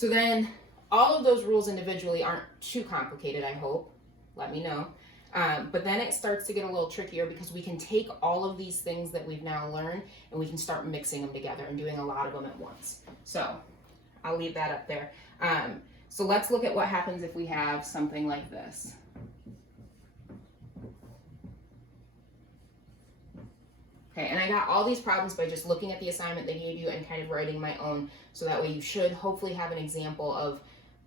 So then all of those rules individually aren't too complicated, I hope. Let me know. But then it starts to get a little trickier because we can take all of these things that we've now learned and we can start mixing them together and doing a lot of them at once. So I'll leave that up there. So let's look at what happens if we have something like this. Okay, and I got all these problems by just looking at the assignment they gave you and kind of writing my own, so that way you should hopefully have an example of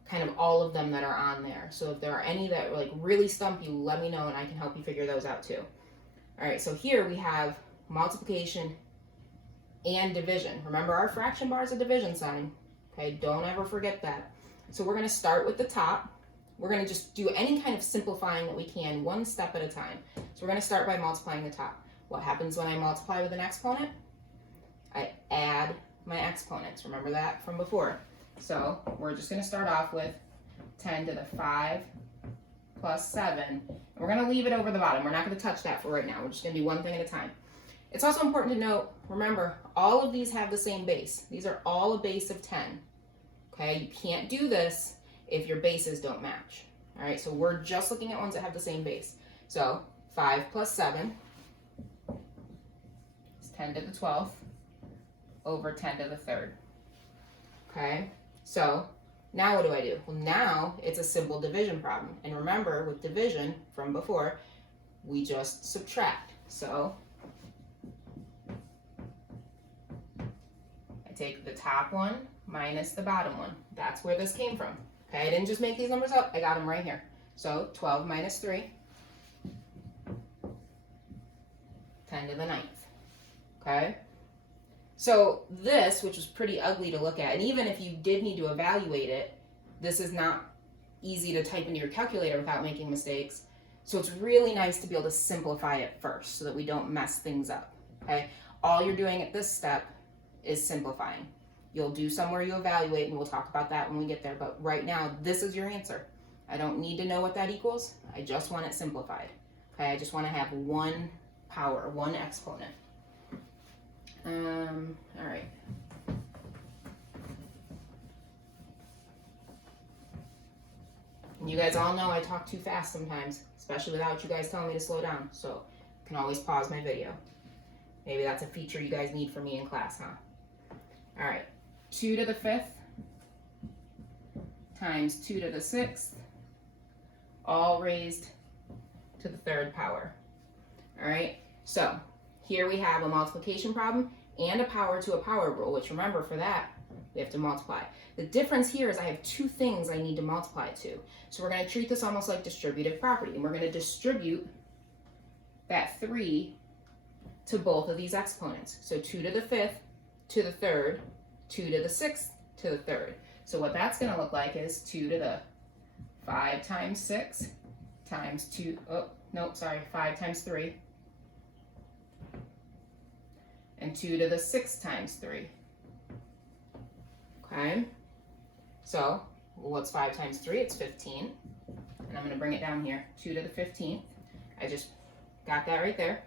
kind of all of them that are on there. So if there are any that like really stump you, let me know and I can help you figure those out too. All right, so here we have multiplication and division. Remember, our fraction bar is a division sign. Okay, don't ever forget that. So we're going to start with the top. We're going to just do any kind of simplifying that we can, one step at a time. So we're going to start by multiplying the top. What happens when I multiply with an exponent? I add my exponents. Remember that from before. So we're just going to start off with 10 to the 5 plus 7. And we're going to leave it over the bottom. We're not going to touch that for right now. We're just going to do one thing at a time. It's also important to note, remember, all of these have the same base. These are all a base of 10. Okay, you can't do this if your bases don't match. All right, so we're just looking at ones that have the same base. So 5 plus 7 is 10 to the 12th over 10 to the 3rd. Okay, so now what do? Well, now it's a simple division problem. And remember, with division from before, we just subtract. So I take the top one minus the bottom one. That's where this came from. Okay, I didn't just make these numbers up. I got them right here. So 12 minus 3, 10 to the 9th. Okay? So this, which was pretty ugly to look at, and even if you did need to evaluate it, this is not easy to type into your calculator without making mistakes. So it's really nice to be able to simplify it first so that we don't mess things up. Okay? All you're doing at this step is simplifying. You'll do some where you evaluate, and we'll talk about that when we get there. But right now, this is your answer. I don't need to know what that equals. I just want it simplified. Okay, I just want to have one power, one exponent. All right. And you guys all know I talk too fast sometimes, especially without you guys telling me to slow down. So you can always pause my video. Maybe that's a feature you guys need from me in class, huh? All right. 2 to the 5th times 2 to the 6th, all raised to the 3rd power. All right, so here we have a multiplication problem and a power to a power rule, which remember, for that, we have to multiply. The difference here is I have two things I need to multiply to. So we're going to treat this almost like distributive property, and we're going to distribute that 3 to both of these exponents. So 2 to the 5th to the 3rd, 2 to the 6th to the 3rd. So what that's going to look like is 2 to the 5 times 6 times 2, 5 times 3, and 2 to the 6 times 3. Okay, so what's 5 times 3? It's 15. And I'm going to bring it down here, 2 to the 15th. I just got that right there.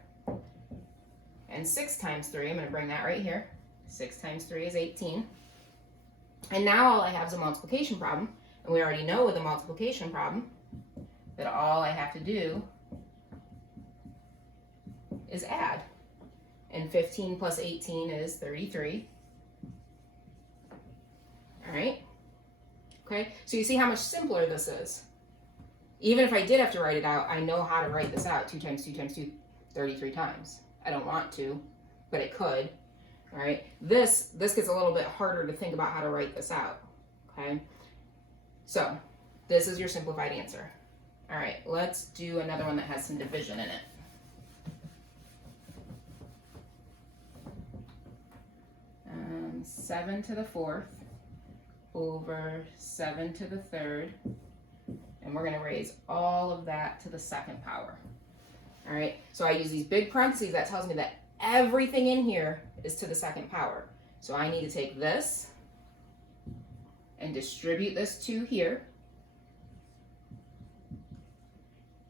And 6 times 3, I'm going to bring that right here. 6 times 3 is 18. And now all I have is a multiplication problem. And we already know with a multiplication problem that all I have to do is add. And 15 plus 18 is 33. All right. Okay, so you see how much simpler this is. Even if I did have to write it out, I know how to write this out. 2 times 2 times 2, 33 times. I don't want to, but it could. All right, this gets a little bit harder to think about how to write this out. Okay, so this is your simplified answer. All right, let's do another one that has some division in it. Um, 7 to the 4th over 7 to the 3rd, and we're going to raise all of that to the 2nd power. All right, so I use these big parentheses. That tells me that everything in here is to the 2nd power. So I need to take this and distribute this to here.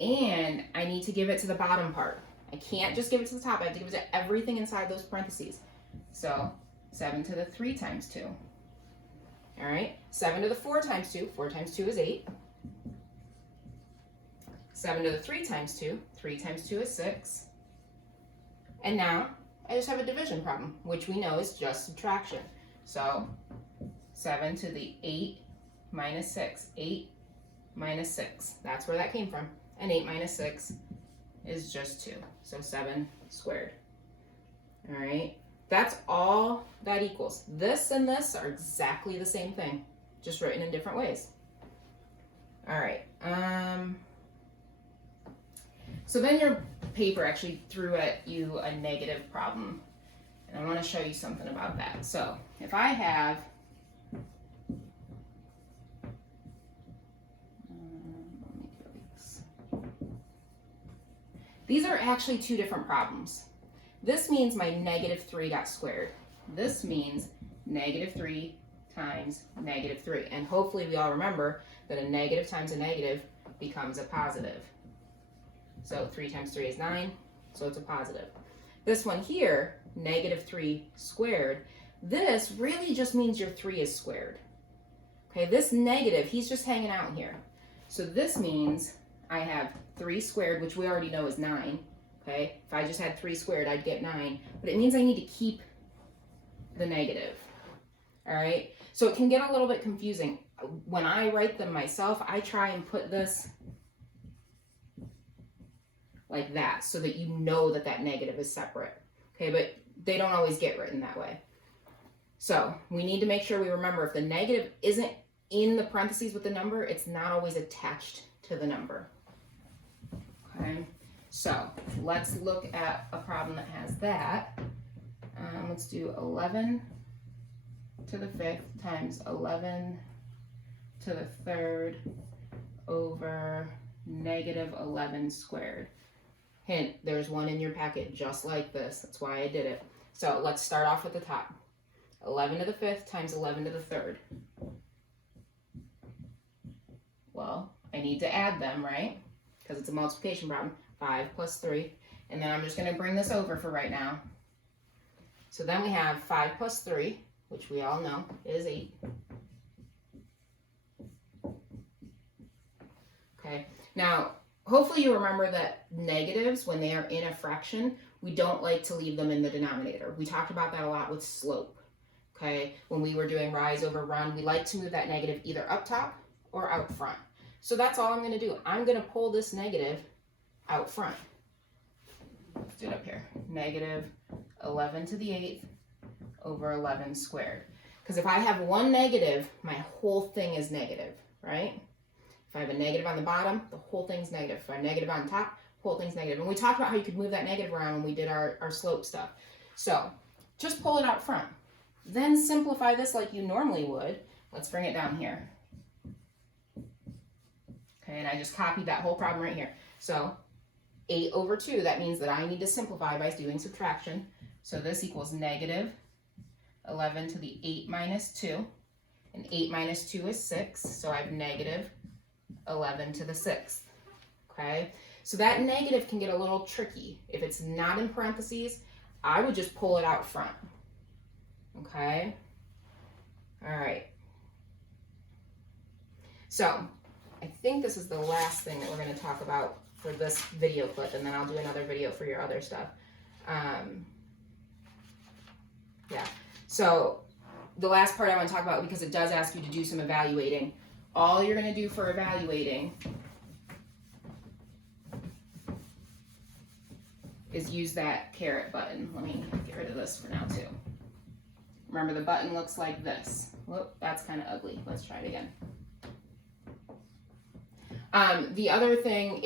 And I need to give it to the bottom part. I can't just give it to the top. I have to give it to everything inside those parentheses. So 7 to the 3 times 2. All All right, 7 to the 4 times 2, 4 times 2 is 8. 7 to the 3 times 2, 3 times 2 is 6. And now I just have a division problem, which we know is just subtraction. So 7 to the 8 minus 6, 8 minus 6. That's where that came from. And 8 minus 6 is just 2. So 7 squared. All right, that's all that equals. This and this are exactly the same thing, just written in different ways. All right. So then your paper actually threw at you a negative problem. And I want to show you something about that. So if I have, these are actually two different problems. This means my negative 3 got squared. This means negative 3 times negative 3. And hopefully we all remember that a negative times a negative becomes a positive. So 3 times 3 is 9, so it's a positive. This one here, negative 3 squared, this really just means your 3 is squared. Okay, this negative, he's just hanging out here. So this means I have 3 squared, which we already know is 9. Okay, if I just had 3 squared, I'd get 9. But it means I need to keep the negative. All right, so it can get a little bit confusing. When I write them myself, I try and put this like that so that you know that that negative is separate. Okay, but they don't always get written that way. So we need to make sure we remember if the negative isn't in the parentheses with the number, it's not always attached to the number. Okay, so let's look at a problem that has that. Let's do 11 to the 5th times 11 to the 3rd over negative 11 squared. Hint, there's one in your packet just like this. That's why I did it. So let's start off at the top. 11 to the 5th times 11 to the 3rd. Well, I need to add them, right? Because it's a multiplication problem. 5 plus 3. And then I'm just going to bring this over for right now. So then we have 5 plus 3, which we all know is 8. Okay, now hopefully you remember that negatives, when they are in a fraction, we don't like to leave them in the denominator. We talked about that a lot with slope. Okay, when we were doing rise over run, we like to move that negative either up top or out front. So that's all I'm going to do. I'm going to pull this negative out front. Let's do it up here. Negative 11 to the 8th over 11 squared. Because if I have one negative, my whole thing is negative, right? If I have a negative on the bottom, the whole thing's negative. If I have a negative on top, the whole thing's negative. And we talked about how you could move that negative around when we did our slope stuff. So just pull it out front. Then simplify this like you normally would. Let's bring it down here. Okay, and I just copied that whole problem right here. So 8 over 2, that means that I need to simplify by doing subtraction. So this equals negative 11 to the 8 minus 2. And 8 minus 2 is 6, so I have negative 11 to the 6th. Okay, so that negative can get a little tricky. If it's not in parentheses, I would just pull it out front. Okay, all right. So I think this is the last thing that we're going to talk about for this video clip, and then I'll do another video for your other stuff. Yeah, so the last part I want to talk about, because it does ask you to do some evaluating. All you're going to do for evaluating is use that caret button. Let me get rid of this for now too. Remember, the button looks like this. Whoop, that's kind of ugly. Let's try it again. The other thing,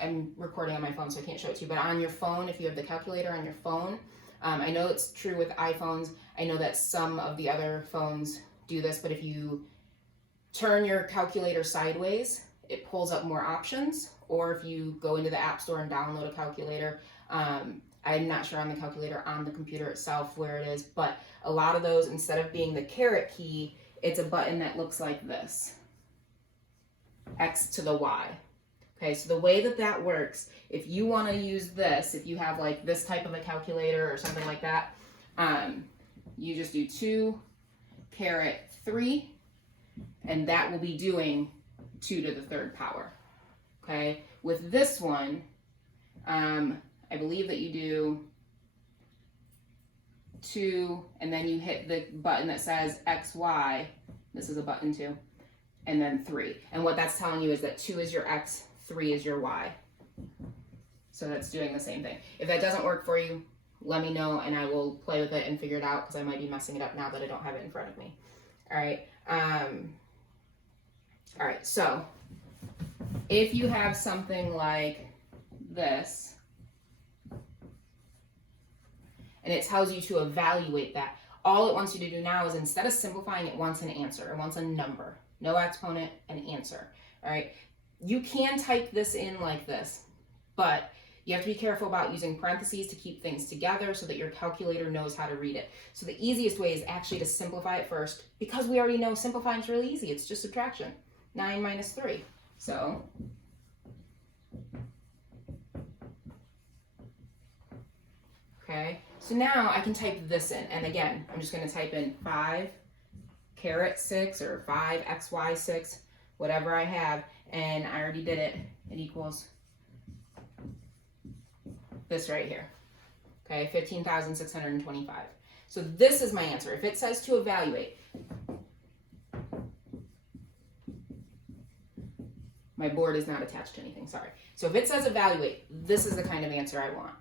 I'm recording on my phone so I can't show it to you, but on your phone, if you have the calculator on your phone, I know it's true with iPhones. I know that some of the other phones do this, but if you turn your calculator sideways, it pulls up more options. Or if you go into the App Store and download a calculator, I'm not sure on the calculator on the computer itself where it is, but a lot of those, instead of being the caret key, it's a button that looks like this. X to the Y. Okay, so the way that that works, if you want to use this, if you have like this type of a calculator or something like that, you just do 2 caret 3, and that will be doing 2 to the 3rd power. Okay, with this one, I believe that you do 2, and then you hit the button that says XY. This is a button too, and then 3. And what that's telling you is that 2 is your X, 3 is your Y. So that's doing the same thing. If that doesn't work for you, let me know and I will play with it and figure it out, because I might be messing it up now that I don't have it in front of me. All right. All right. So if you have something like this, and it tells you to evaluate that, all it wants you to do now is, instead of simplifying, it wants an answer. It wants a number. No exponent, an answer. All right. You can type this in like this, but you have to be careful about using parentheses to keep things together so that your calculator knows how to read it. So the easiest way is actually to simplify it first, because we already know simplifying is really easy. It's just subtraction. 9 minus 3. So okay, so now I can type this in, and again, I'm just going to type in 5 caret 6 or 5xy6, whatever I have, and I already did it. It equals this right here. Okay, 15,625. So this is my answer. If it says to evaluate, my board is not attached to anything, sorry. So if it says evaluate, this is the kind of answer I want.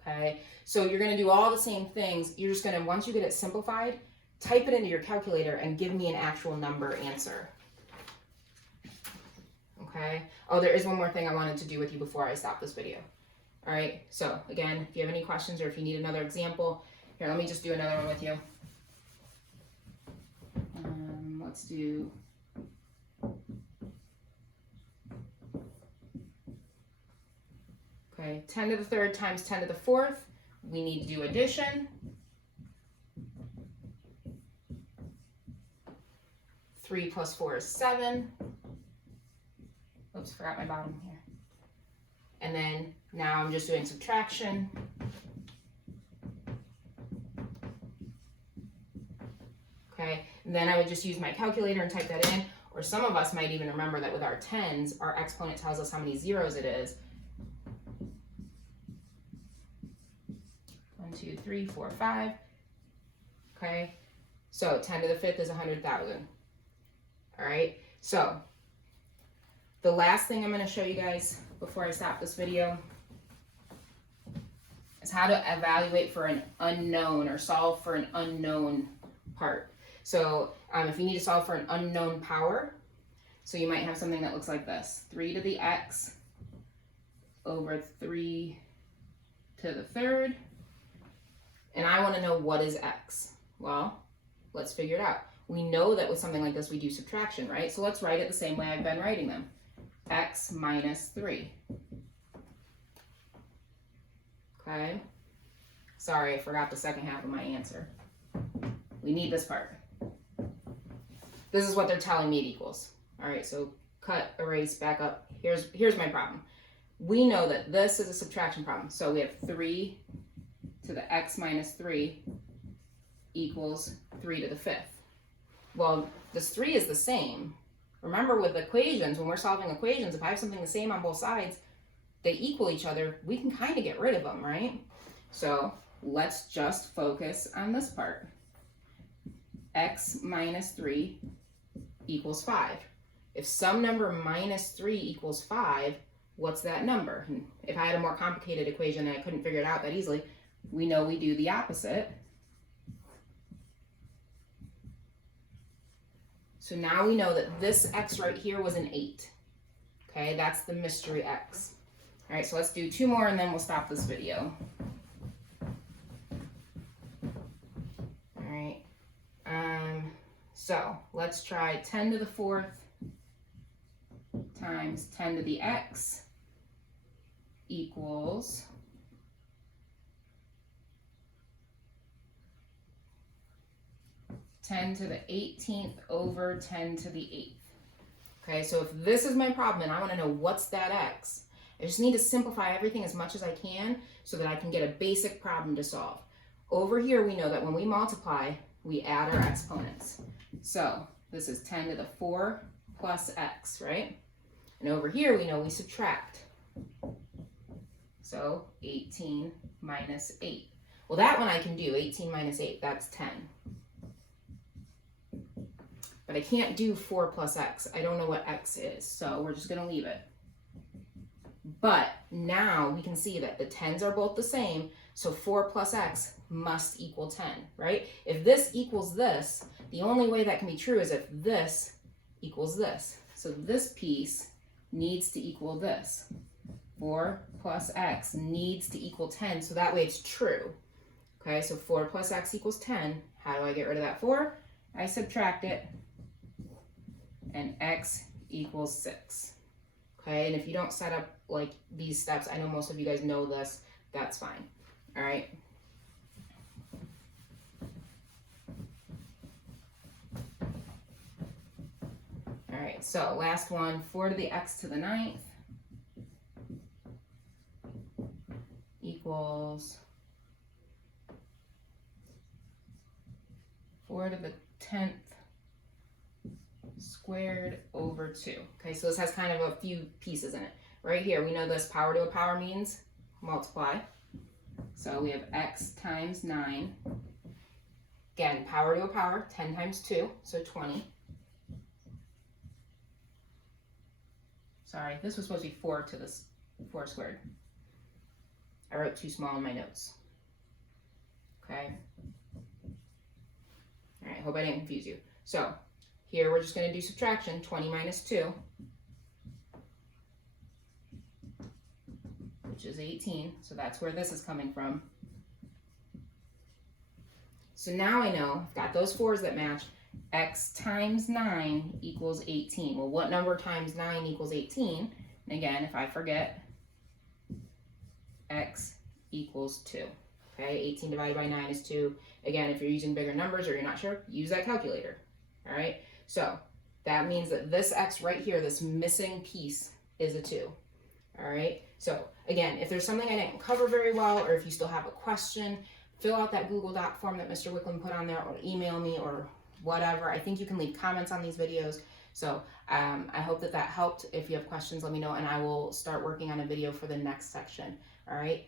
Okay, so you're going to do all the same things. You're just going to, once you get it simplified, type it into your calculator and give me an actual number answer. Okay, oh, there is one more thing I wanted to do with you before I stop this video. All right, so again, if you have any questions or if you need another example, here, let me just do another one with you. Let's do, okay, 10 to the 3rd times 10 to the 4th. We need to do addition. 3 plus 4 is 7. Oops, forgot my bottom here. And then now I'm just doing subtraction. Okay, and then I would just use my calculator and type that in, or some of us might even remember that with our tens, our exponent tells us how many zeros it is. 1, 2, 3, 4, 5. Okay, so 10 to the 5th is 100,000. All right, so the last thing I'm going to show you guys before I stop this video is how to evaluate for an unknown or solve for an unknown part. So if you need to solve for an unknown power, so you might have something that looks like this: 3 to the x over 3 to the 3rd. And I want to know what is x. Well, let's figure it out. We know that with something like this, we do subtraction, right? So let's write it the same way I've been writing them. X minus 3. Okay. Sorry, I forgot the second half of my answer. We need this part. This is what they're telling me it equals. All right, so cut, erase, back up. Here's my problem. We know that this is a subtraction problem. So we have 3 to the x minus 3 equals 3 to the 5th. Well, this 3 is the same. Remember, with equations, when we're solving equations, if I have something the same on both sides, they equal each other, we can kind of get rid of them, right? So let's just focus on this part. X minus 3 equals 5. If some number minus 3 equals 5, what's that number? And if I had a more complicated equation and I couldn't figure it out that easily, we know we do the opposite. So now we know that this x right here was an 8. Okay, that's the mystery x. All right, so let's do 2 more and then we'll stop this video. All right, so let's try 10 to the 4th times 10 to the x equals 10 to the 18th over 10 to the 8th. Okay, so if this is my problem and I want to know what's that x, I just need to simplify everything as much as I can so that I can get a basic problem to solve. Over here, we know that when we multiply, we add our exponents. So This is 10 to the 4 plus x, right? And over here, we know we subtract. So 18 minus 8. Well, that one I can do, 18 minus 8, that's 10. But I can't do 4 plus x. I don't know what x is, so we're just going to leave it. But now we can see that the 10s are both the same, so 4 plus x must equal 10, right? If this equals this, the only way that can be true is if this equals this. So this piece needs to equal this. 4 plus x needs to equal 10, so that way it's true. Okay, so 4 plus x equals 10. How do I get rid of that 4? I subtract it, and x equals 6. Okay, and if you don't set up like these steps, I know most of you guys know this, that's fine. All right. All right, so last one, 4 to the x to the 9th equals 4 to the 10th squared over 2. Okay, so this has kind of a few pieces in it. Right here, we know this power to a power means multiply. So we have x times 9. Again, power to a power, 10 times 2, so 20. Sorry, this was supposed to be 4 to the 4 squared. I wrote too small in my notes. Okay. All right, hope I didn't confuse you. So here we're just going to do subtraction, 20 minus 2, which is 18. So that's where this is coming from. So now I know, I've got those 4s that match. X times 9 equals 18. Well, what number times 9 equals 18? And again, if I forget, x equals 2. Okay, 18 divided by 9 is 2. Again, if you're using bigger numbers or you're not sure, use that calculator. All right, so that means that this x right here, this missing piece, is a 2. All right, so again, if there's something I didn't cover very well, or if you still have a question, fill out that Google Doc form that Mr. Wicklund put on there, or email me, or whatever. I think you can leave comments on these videos. So I hope that helped. If you have questions, let me know, and I will start working on a video for the next section. All right.